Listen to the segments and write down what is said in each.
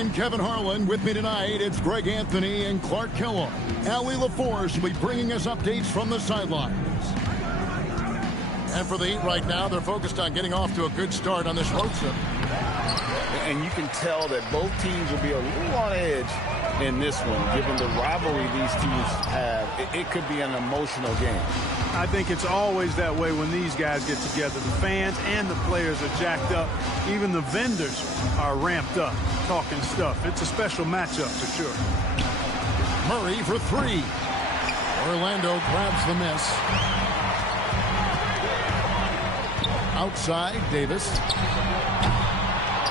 I'm Kevin Harlan. With me tonight, it's Greg Anthony and Clark Kellogg. Allie LaForce will be bringing us updates from the sidelines. And for the Heat right now, they're focused on getting off to a good start on this road trip. And you can tell that both teams will be a little on edge in this one, given the rivalry these teams have. It could be an emotional game. I think it's always that way when these guys get together. The fans and the players are jacked up. Even the vendors are ramped up, talking stuff. It's a special matchup for sure. Murray for three. Orlando grabs the miss. Outside, Davis.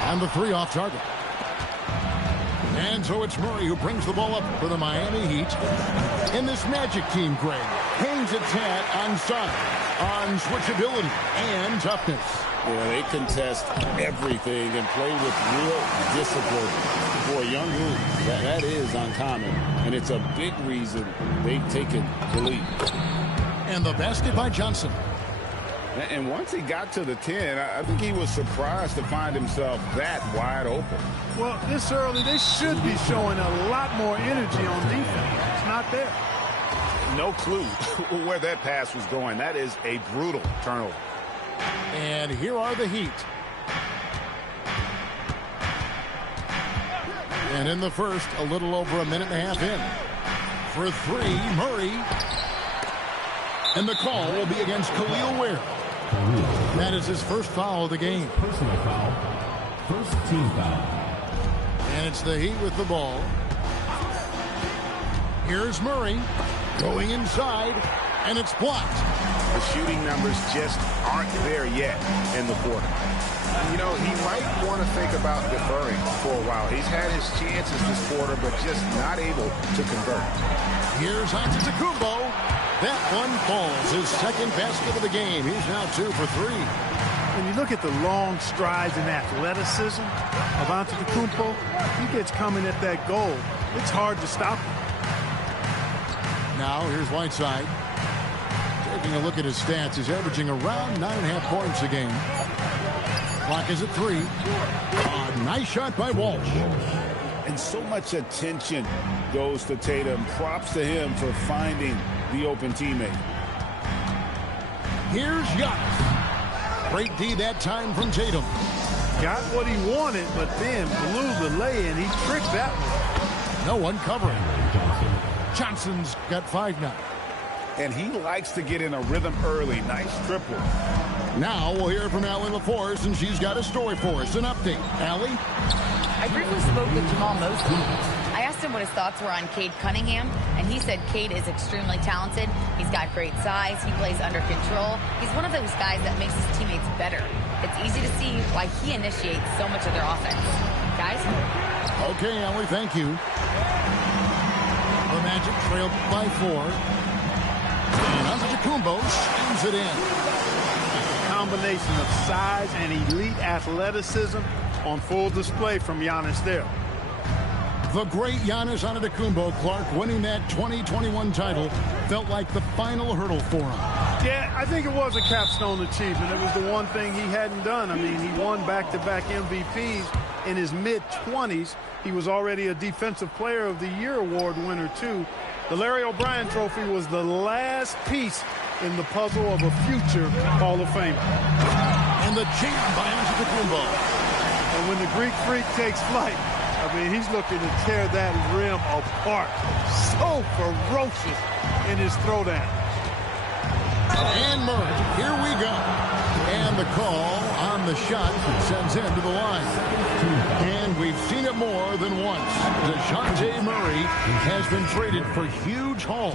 And the three off target. And so it's Murray who brings the ball up for the Miami Heat. In this Magic team, Greg, hangs its hat on size, on switchability, and toughness. Yeah, they contest everything and play with real discipline. For a young group, that is uncommon. And it's a big reason they've taken the lead. And the basket by Johnson. And once he got to the 10, I think he was surprised to find himself that wide open. Well, this early, they should be showing a lot more energy on defense. It's not there. No clue where that pass was going. That is a brutal turnover. And here are the Heat. And in the first, a little over a minute and a half in. For three, Murray. And the call will be against Khalil Ware. That is his first foul of the game. Personal foul. First team foul. And it's the Heat with the ball. Here's Murray going inside, and it's blocked. The shooting numbers just aren't there yet in the quarter. You know, he might want to think about deferring for a while. He's had his chances this quarter, but just not able to convert. Here's Antetokounmpo. That one falls, his second basket of the game. He's now 2 for 3. When you look at the long strides and athleticism of Antetokounmpo, he gets coming at that goal. It's hard to stop him. Now here's Whiteside. Taking a look at his stats, he's averaging around 9.5 points a game. Clock is at 3. A nice shot by Walsh. And so much attention goes to Tatum. Props to him for finding the open teammate. Here's Giannis. Great D that time from Tatum. Got what he wanted, but then blew the lay, and he tricked that one. No one covering. Johnson's got 5 now. And he likes to get in a rhythm early. Nice triple. Now we'll hear from Allie LaForce, and she's got a story for us. An update. Allie? I briefly spoke with Jamal Mosley. I asked him what his thoughts were on Cade Cunningham, and he said Cade is extremely talented. He's got great size. He plays under control. He's one of those guys that makes his teammates better. It's easy to see why he initiates so much of their offense. Guys? Okay, Allie, thank you. The Magic trailed by 4. And Antetokounmpo slams it in. Combination of size and elite athleticism on full display from Giannis there. The great Giannis Antetokounmpo, Clark, winning that 2021 title felt like the final hurdle for him. Yeah, I think it was a capstone achievement. It was the one thing he hadn't done. I mean, he won back-to-back MVPs in his mid-20s. He was already a Defensive Player of the Year award winner, too. The Larry O'Brien Trophy was the last piece in the puzzle of a future Hall of Famer. And the jam by Antetokounmpo. And when the Greek Freak takes flight, I mean, he's looking to tear that rim apart. So ferocious in his throwdown. And Murray, here we go. And the call on the shot sends him to the line. And we've seen it more than once. DeJounte Murray has been traded for huge haul.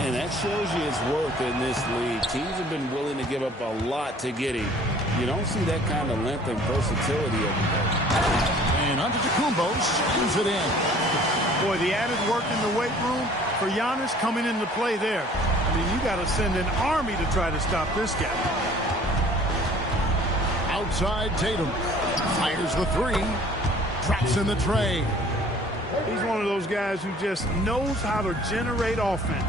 And that shows you his worth in this league. Teams have been willing to give up a lot to get him. You don't see that kind of length and versatility every day. And Antetokounmpo slams it in. Boy, the added work in the weight room for Giannis coming into play there. I mean, you got to send an army to try to stop this guy. Outside Tatum. Fires the 3. Traps in the tray. He's one of those guys who just knows how to generate offense.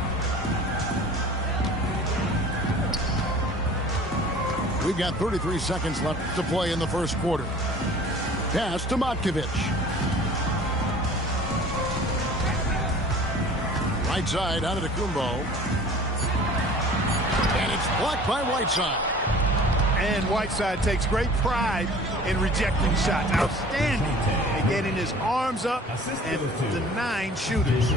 We've got 33 seconds left to play in the first quarter. Pass to Matkovic. Right side out of the Kumbo. And it's blocked by Whiteside. And Whiteside takes great pride in rejecting shots. Outstanding at getting his arms up and denying shooters.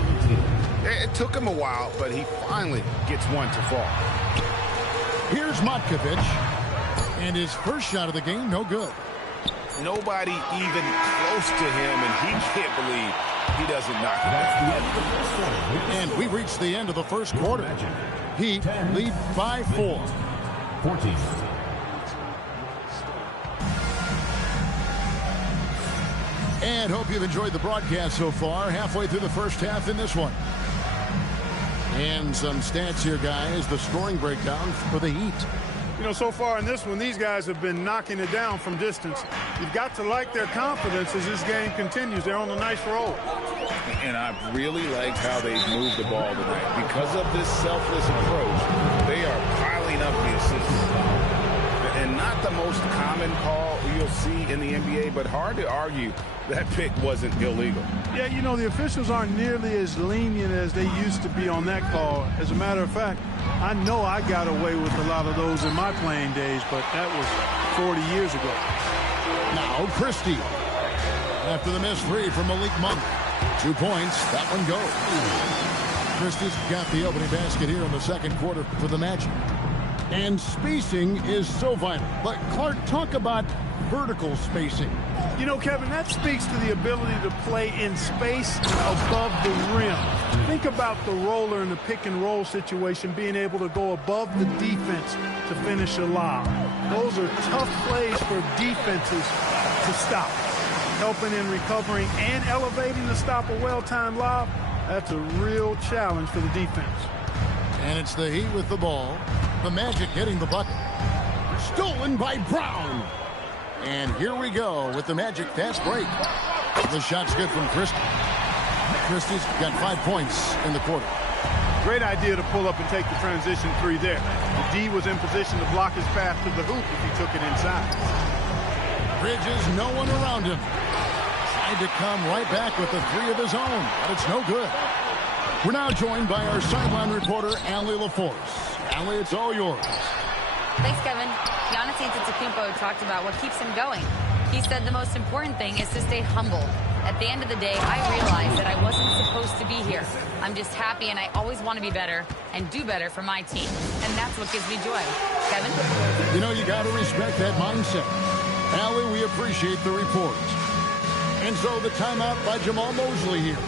It took him a while, but he finally gets one to fall. Here's Matkovic. And his first shot of the game, no good. Nobody even close to him, and he can't believe he doesn't knock it down. And we reached the end of the first quarter. Heat lead 5-4. 14. And hope you've enjoyed the broadcast so far. Halfway through the first half in this one. And some stats here, guys. The scoring breakdown for the Heat. You know, so far in this one, these guys have been knocking it down from distance. You've got to like their confidence as this game continues. They're on a nice roll. And I've really liked how they've moved the ball tonight. Because of this selfless approach, they are piling up the assists. And not the most common call you'll see in the NBA, but hard to argue that pick wasn't illegal. Yeah, you know, the officials aren't nearly as lenient as they used to be on that call. As a matter of fact, I know I got away with a lot of those in my playing days, but that was 40 years ago. Now Christie. After the missed three from Malik Monk. 2 points. That one goes. Christie's got the opening basket here in the second quarter for the Magic. And spacing is so vital. But Clark, talk about vertical spacing. You know, Kevin, that speaks to the ability to play in space above the rim. Think about the roller in the pick and roll situation being able to go above the defense to finish a lob. Those are tough plays for defenses to stop. Helping in recovering and elevating to stop a well-timed lob, that's a real challenge for the defense. And it's the Heat with the ball. The Magic getting the bucket. Stolen by Brown. And here we go with the Magic fast break. The shot's good from Christie. Christie's got 5 points in the quarter. Great idea to pull up and take the transition three there. The D was in position to block his path to the hoop if he took it inside. Bridges, no one around him. Tried to come right back with the three of his own, but it's no good. We're now joined by our sideline reporter, Allie LaForce. Allie, it's all yours. Thanks, Kevin. Giannis Antetokounmpo talked about what keeps him going. He said the most important thing is to stay humble. At the end of the day, I realized that I wasn't supposed to be here. I'm just happy, and I always want to be better and do better for my team. And that's what gives me joy. Kevin? You know, you got to respect that mindset. Allie, we appreciate the report. And so the timeout by Jamal Mosley here.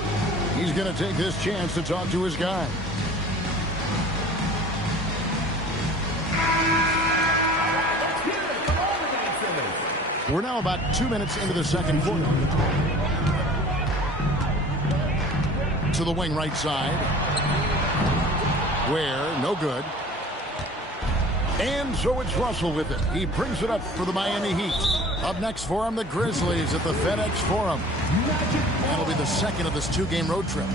He's going to take this chance to talk to his guy. We're now about 2 minutes into the second quarter. To the wing right side. Where, no good. And so it's Russell with it. He brings it up for the Miami Heat. Up next for him, the Grizzlies at the FedEx Forum. That'll be the second of this two-game road trip.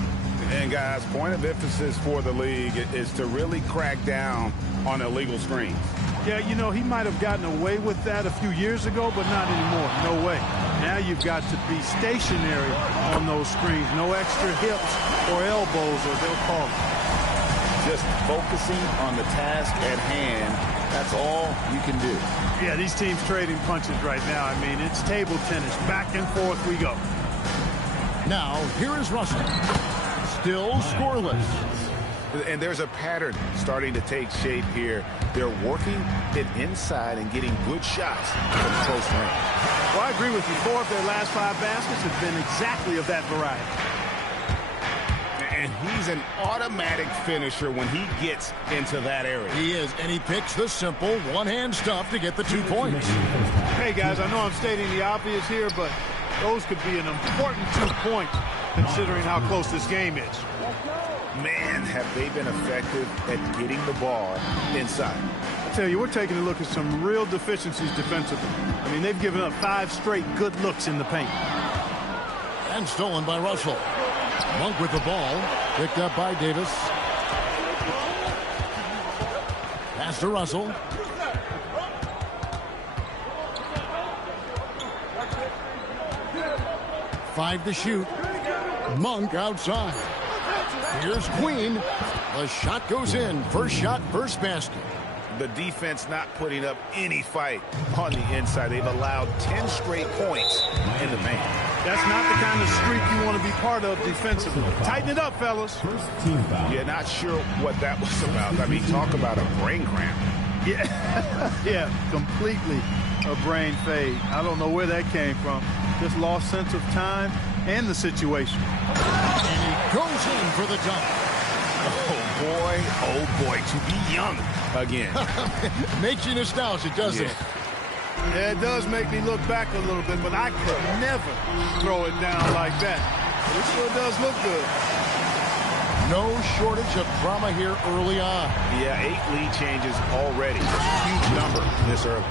And guys, point of emphasis for the league is to really crack down on illegal screens. Yeah, you know, he might have gotten away with that a few years ago, but not anymore. No way. Now you've got to be stationary on those screens. No extra hips or elbows, or they'll call it. Just focusing on the task at hand, that's all you can do. Yeah, these teams trading punches right now. I mean, it's table tennis. Back and forth we go. Now, here is Russell. Still scoreless. And there's a pattern starting to take shape here. They're working it inside and getting good shots from close range. Well, I agree with you. 4 of their last 5 baskets have been exactly of that variety. And he's an automatic finisher when he gets into that area. He is, and he picks the simple one-hand stuff to get the 2 points. Hey, guys, I know I'm stating the obvious here, but those could be an important 2 points considering how close this game is. Man, have they been effective at getting the ball inside. I tell you, we're taking a look at some real deficiencies defensively. I mean, they've given up 5 straight good looks in the paint. And stolen by Russell. Monk with the ball. Picked up by Davis. Pass to Russell. Five to shoot. Monk outside. Here's Queen. The shot goes in. First shot, first basket. The defense not putting up any fight on the inside. They've allowed 10 straight points in the paint. That's not the kind of streak you want to be part of defensively. Tighten it up, fellas. First team foul. Yeah, not sure what that was about. I mean, talk about a brain cramp. Yeah, yeah, completely a brain fade. I don't know where that came from. Just lost sense of time and the situation. And he goes in for the dunk. Oh boy, to be young again. Makes you nostalgic, doesn't it? Yeah, it does make me look back a little bit, but I could never throw it down like that. It sure does look good. No shortage of drama here early on. Yeah, 8 lead changes already. Huge number this early.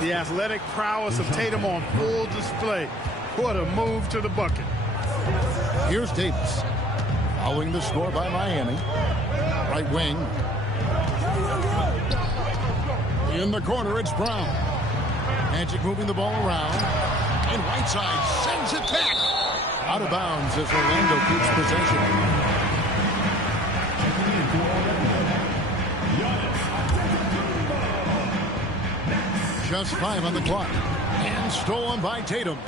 The athletic prowess of Tatum on full display. What a move to the bucket. Here's Davis. Following the score by Miami. Right wing. In the corner, it's Brown. Magic moving the ball around. And Whiteside sends it back. Out of bounds as Orlando keeps possession. Just 5 on the clock. And stolen by Tatum.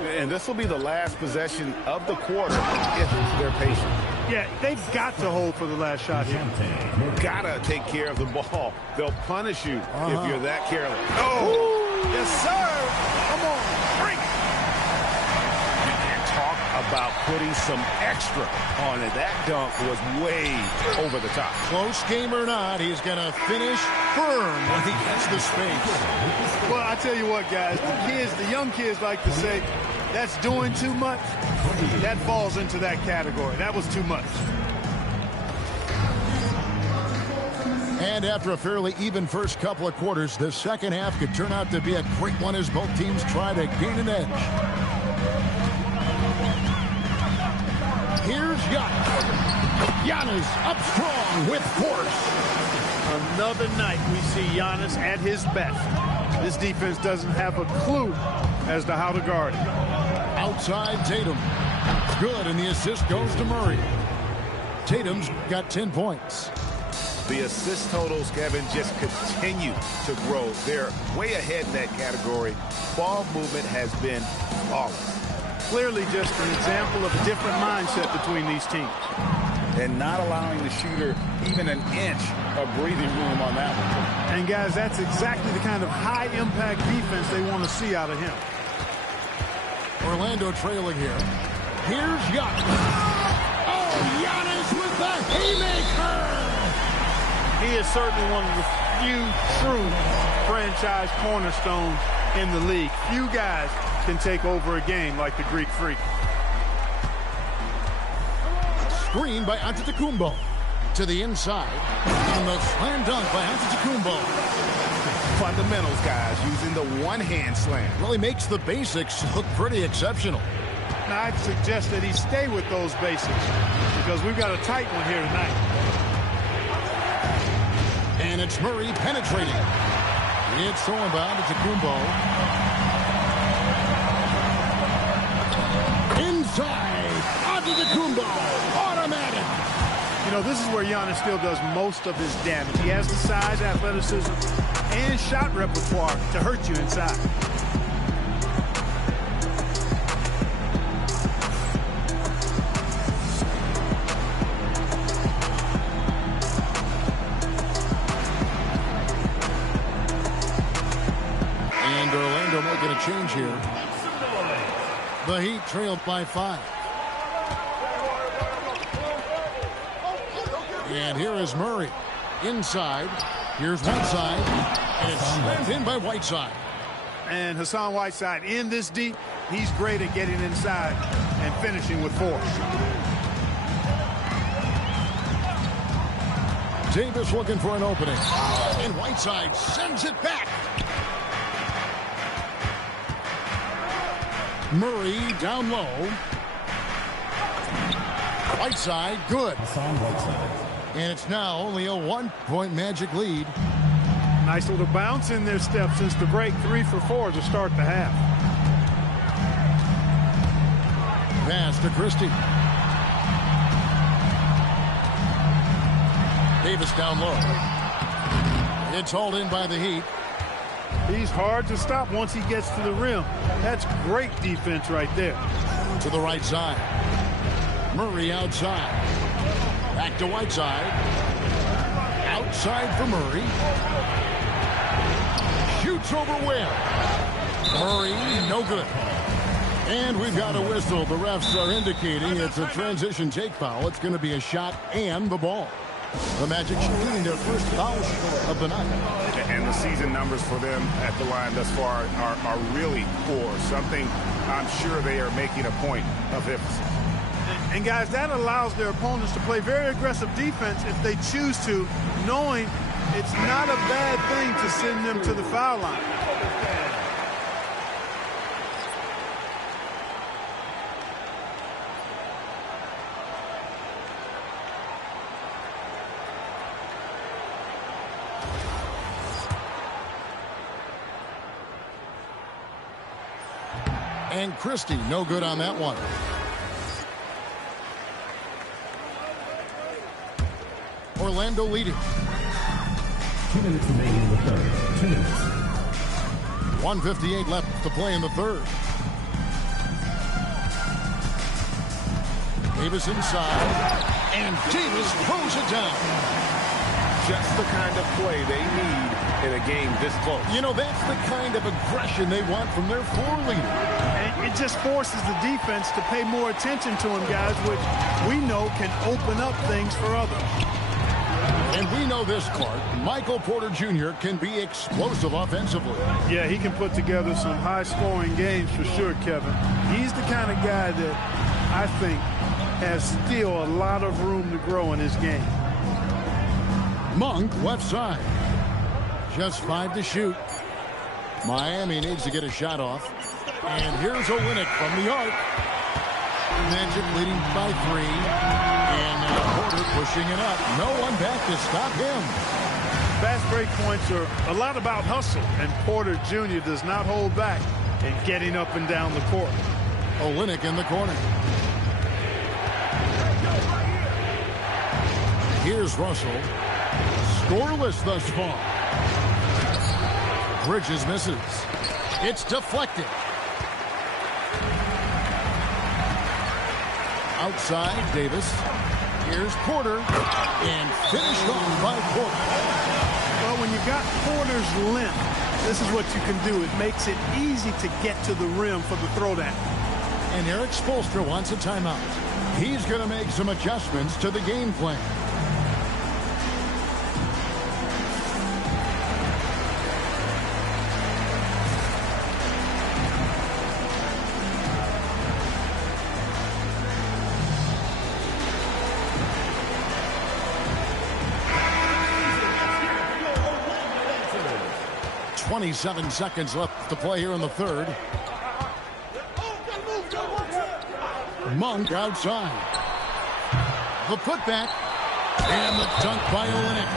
And this will be the last possession of the quarter if they're patient. Yeah, they've got to hold for the last shot here. Gotta take care of the ball. They'll punish you if you're that careless. Oh! Yes, sir! Come on, bring it! And talk about putting some extra on it. That dunk was way over the top. Close game or not, he's going to finish firm when he gets the space. Well, I tell you what, guys, the young kids like to say, that's doing too much. That falls into that category. That was too much. And after a fairly even first couple of quarters, the second half could turn out to be a great one as both teams try to gain an edge. Here's Giannis. Giannis up strong with force. Another night we see Giannis at his best. This defense doesn't have a clue as to how to guard him. Outside Tatum. Good, and the assist goes to Murray. Tatum's got 10 points. The assist totals, Kevin, just continue to grow. They're way ahead in that category. Ball movement has been flawless. Clearly just an example of a different mindset between these teams. And not allowing the shooter even an inch of breathing room on that one. And, guys, that's exactly the kind of high-impact defense they want to see out of him. Orlando trailing here. Here's Giannis. Oh, Giannis with the haymaker! He is certainly one of the few true franchise cornerstones in the league. Few guys can take over a game like the Greek Freak. Screen by Antetokounmpo. To the inside. And the slam dunk by Antetokounmpo. Fundamentals, guys, using the one-hand slam. Really makes the basics look pretty exceptional. Now, I'd suggest that he stay with those basics because we've got a tight one here tonight. And it's Murray penetrating. It's thrown by Antetokounmpo. Inside. Antetokounmpo. Automatic. You know, this is where Giannis still does most of his damage. He has the size, athleticism, and shot repertoire to hurt you inside. And Orlando making a change here. The Heat trailed by 5. And here is Murray. Inside. Here's Whiteside. And it's slammed in by Whiteside. And Hassan Whiteside in this deep, he's great at getting inside and finishing with force. Davis looking for an opening. And Whiteside sends it back. Murray down low. Whiteside, good. And it's now only a 1-point Magic lead. Nice little bounce in their step since the break. 3 for 4 to start the half. Pass to Christie. Davis down low. It's hauled in by the Heat. He's hard to stop once he gets to the rim. That's great defense right there. To the right side. Murray outside. Back to Whiteside. Outside for Murray. Shoots over Webb. Murray, no good. And we've got a whistle. The refs are indicating it's a transition take foul. It's going to be a shot and the ball. The Magic shooting their first foul of the night. And the season numbers for them at the line thus far are really poor. Something I'm sure they are making a point of emphasis. And guys, that allows their opponents to play very aggressive defense if they choose to, knowing it's not a bad thing to send them to the foul line. And Christie, no good on that one. Orlando leading. 2 minutes remaining in the third. 2 minutes. 1:58 left to play in the third. Davis inside. And Davis throws it down. Just the kind of play they need in a game this close. You know, that's the kind of aggression they want from their floor leader. And it just forces the defense to pay more attention to him, guys, which we know can open up things for others. And we know this, Clark. Michael Porter Jr. can be explosive offensively. Yeah, he can put together some high-scoring games for sure, Kevin. He's the kind of guy that I think has still a lot of room to grow in his game. Monk, left side. Just 5 to shoot. Miami needs to get a shot off. And here's Olynyk from the arc. Magic leading by 3. And now Porter pushing it up. No one back to stop him. Fast break points are a lot about hustle, and Porter Jr. does not hold back in getting up and down the court. Olynyk in the corner. Here's Russell. Scoreless thus far. Bridges misses. It's deflected. Outside, Davis. Here's Porter. And finished off by Porter. Well, when you got Porter's length, this is what you can do. It makes it easy to get to the rim for the throwdown. And Eric Spoelstra wants a timeout. He's going to make some adjustments to the game plan. .27 seconds left to play here in the third. Monk outside. The putback. And the dunk by Olynyk.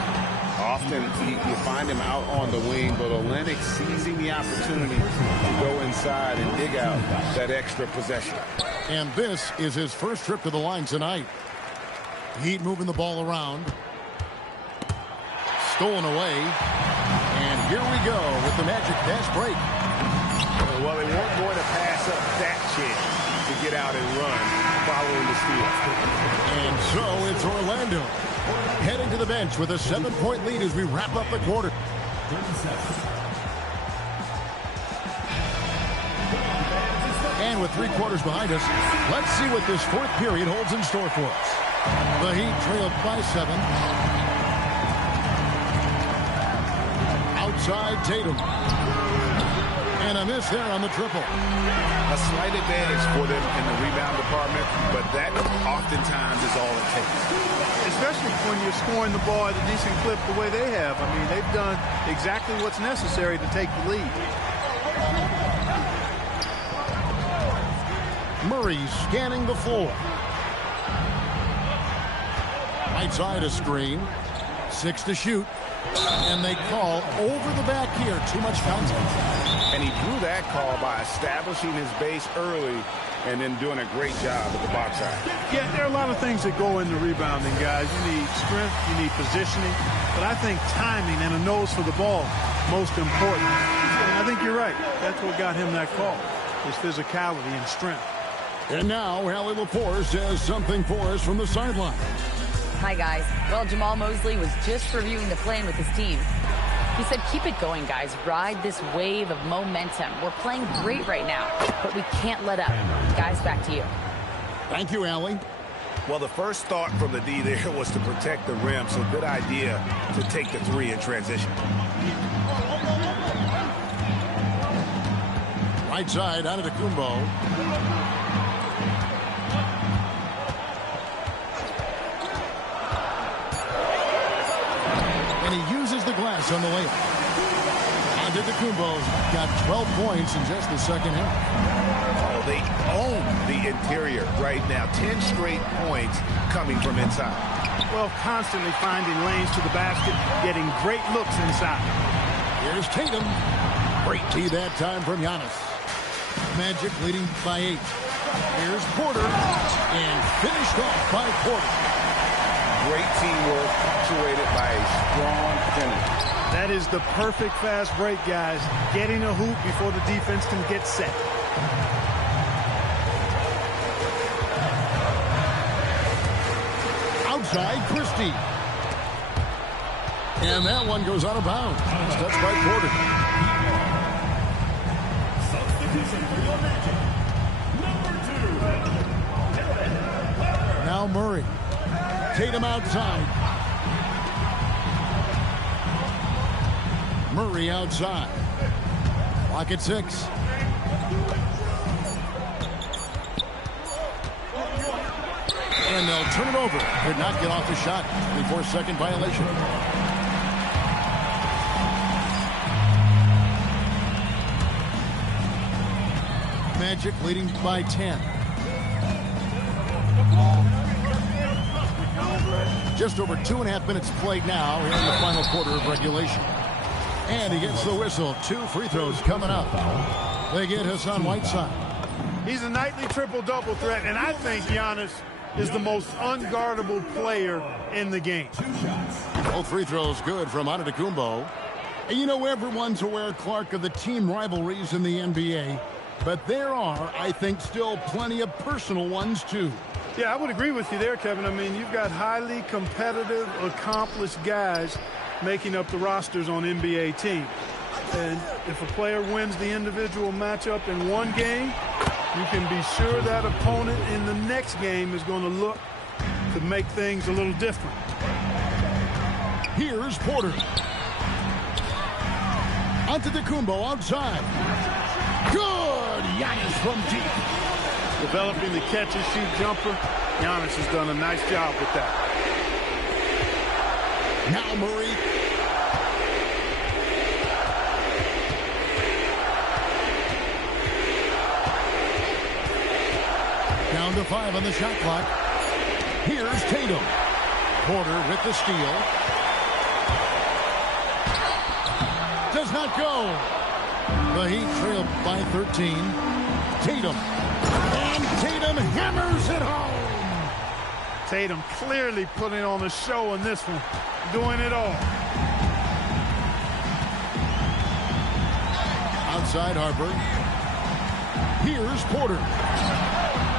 Often you find him out on the wing, but Olynyk seizing the opportunity to go inside and dig out that extra possession. And this is his first trip to the line tonight. Heat moving the ball around. Stolen away. And here we go with the Magic fast break. Well, they weren't going to pass up that chance to get out and run following the steal. And so it's Orlando heading to the bench with a 7-point lead as we wrap up the quarter. And with 3 quarters behind us, let's see what this fourth period holds in store for us. The Heat trailed by 7. Outside Tatum. And a miss there on the triple. A slight advantage for them in the rebound department, but that oftentimes is all it takes. Especially when you're scoring the ball at a decent clip the way they have. I mean, they've done exactly what's necessary to take the lead. Murray scanning the floor. Right side a screen. 6 to shoot. And they call over the back here. Too much contact. And he drew that call by establishing his base early and then doing a great job at the box side. Yeah, there are a lot of things that go into rebounding, guys. You need strength, you need positioning, but I think timing and a nose for the ball most important. And I think you're right. That's what got him that call, his physicality and strength. And now, Allie Lepore says something for us from the sideline. Hi, guys. Well, Jamal Mosley was just reviewing the plan with his team. He said, keep it going, guys. Ride this wave of momentum. We're playing great right now, but we can't let up. Guys, back to you. Thank you, Allie. Well, the first thought from the D there was to protect the rim, so good idea to take the three in transition. Right side, Antetokounmpo. And he uses the glass on the layup. Antetokounmpo's got 12 points in just the second half. Oh, they own the interior right now. 10 straight points coming from inside. Well, constantly finding lanes to the basket, getting great looks inside. Here's Tatum. Great tee that time from Giannis. Magic leading by 8. Here's Porter. And finished off by Porter. Great teamwork, punctuated by a strong finish. That is the perfect fast break, guys. Getting a hoop before the defense can get set. Outside, Christie. And that one goes out of bounds. Touched by Porter. Substitution for your Magic. Number 2. Now Murray. Tatum outside. Murray outside. Clock at 6. And they'll turn it over. Could not get off the shot. 24-second violation. Magic leading by 10. Just over 2.5 minutes played now here in the final quarter of regulation. And he gets the whistle. 2 free throws coming up. They get Hassan Whiteside. He's a nightly triple-double threat, and I think Giannis is the most unguardable player in the game. Both free throws good from Antetokounmpo. And you know, everyone's aware, Clark, of the team rivalries in the NBA. But there are, I think, still plenty of personal ones, too. Yeah, I would agree with you there, Kevin. I mean, you've got highly competitive, accomplished guys making up the rosters on NBA teams. And if a player wins the individual matchup in one game, you can be sure that opponent in the next game is going to look to make things a little different. Here's Porter. Antetokounmpo outside. Good! Giannis from deep. Developing the catch-and-shoot jumper. Giannis has done a nice job with that. Now Murray. Down to 5 on the shot clock. Here's Tatum. Porter with the steal. Does not go. The Heat trail by 13. Tatum. And Tatum hammers it home. Tatum clearly putting on a show in this one. Doing it all. Outside Harper. Here's Porter.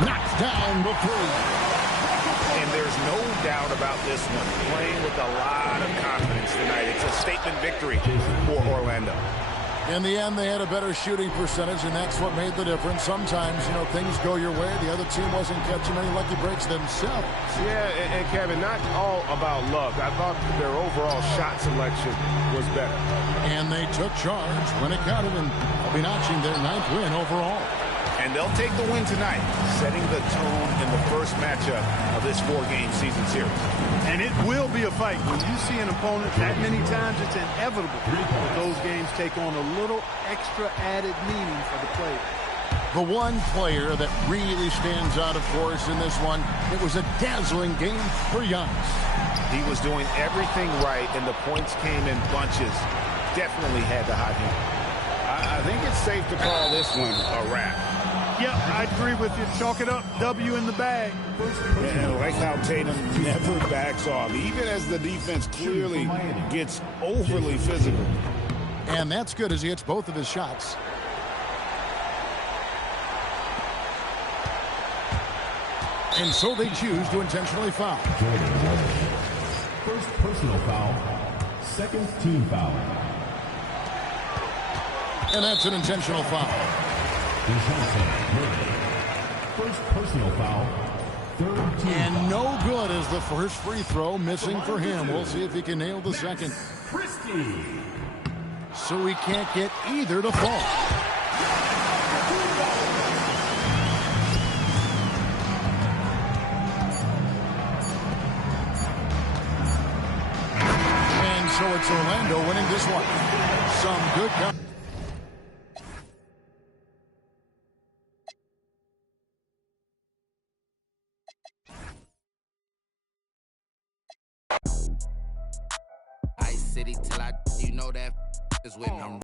Knocks down the 3. And there's no doubt about this one. Playing with a lot of confidence tonight. It's a statement victory for Orlando. In the end, they had a better shooting percentage, and that's what made the difference. Sometimes, you know, things go your way. The other team wasn't catching any lucky breaks themselves. Yeah, and Kevin, not all about luck. I thought their overall shot selection was better. And they took charge when it counted, and they'll be notching their 9th win overall. And they'll take the win tonight, setting the tone in the first matchup of this 4-game season series. And it will be a fight. When you see an opponent that many times, it's inevitable that those games take on a little extra added meaning for the player. The one player that really stands out, of course, in this one, it was a dazzling game for Giannis. He was doing everything right, and the points came in bunches. Definitely had the hot hand. I think it's safe to call this one a wrap. Yep, I agree with you. Chalk it up. W in the bag. And I like how Tatum never backs off, even as the defense clearly gets overly physical. And that's good as he hits both of his shots. And so they choose to intentionally foul. First personal foul. Second team foul. And that's an intentional foul. First personal foul. Third team And foul. no good as the first free throw missing for him. We'll see if he can nail the second. Christie. So he can't get either to fall. And so it's Orlando winning this one. Some good coverage. Ice City till you know that is with me.